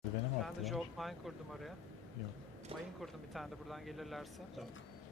Beni mi Ben de attılar? jolt mine kurdum oraya. Yok. Mayın kurdum bir tane de buradan gelirlerse. Tamam.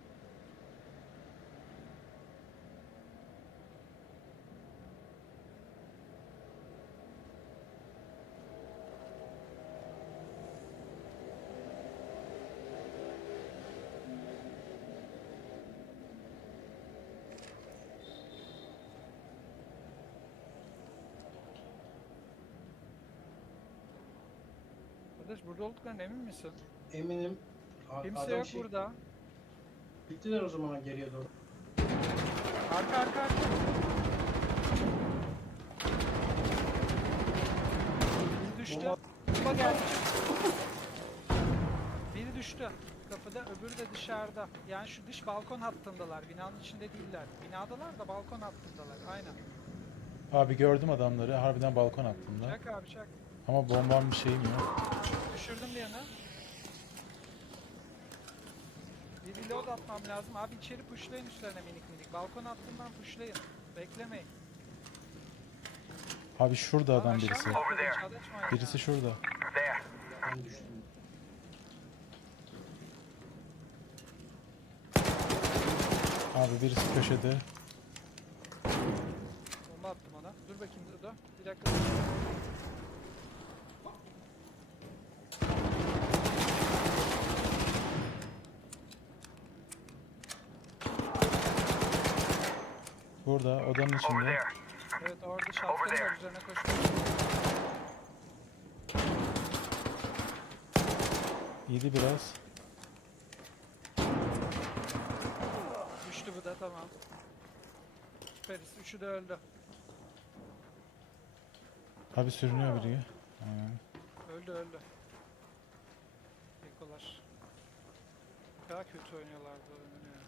Kardeş burada olduklarına emin misin? Eminim. Kimse Adam yok burada. Gittiler o zaman geriye doğru. Arka arka arka. Biri düştü. Bomba- Bomba geldi. Biri düştü. Kapıda, öbürü de dışarıda. Yani şu dış balkon hattındalar. Binanın içinde değiller. Binadalar da balkon hattındalar. Aynen. Abi gördüm adamları. Harbiden balkon hattında. Çak abi çak. Ama bombam bir şeyim yok. Düşürdüm birini. Bir reload atmam lazım. Abi içeri pushlayın üstlerine minik minik. Balkon hattından pushlayın. Beklemeyin. Abi şurada Lan adam aşağı birisi. mı atladın? Çalışmayın Birisi ya. şurada. Ben düştüm. Abi birisi köşede. Bomba attım ona. Dur bakayım Dudu. Bir dakika. Burada odanın içinde. Evet orada şapkanı var üzerine koşuyor. Yedi biraz. Düştü bu da tamam. Süperiz. Üçü de öldü. Abi sürünüyor biri. Aynen. Öldü öldü. Ekolar. Ne kadar kötü oynuyorlardı oyunu ya.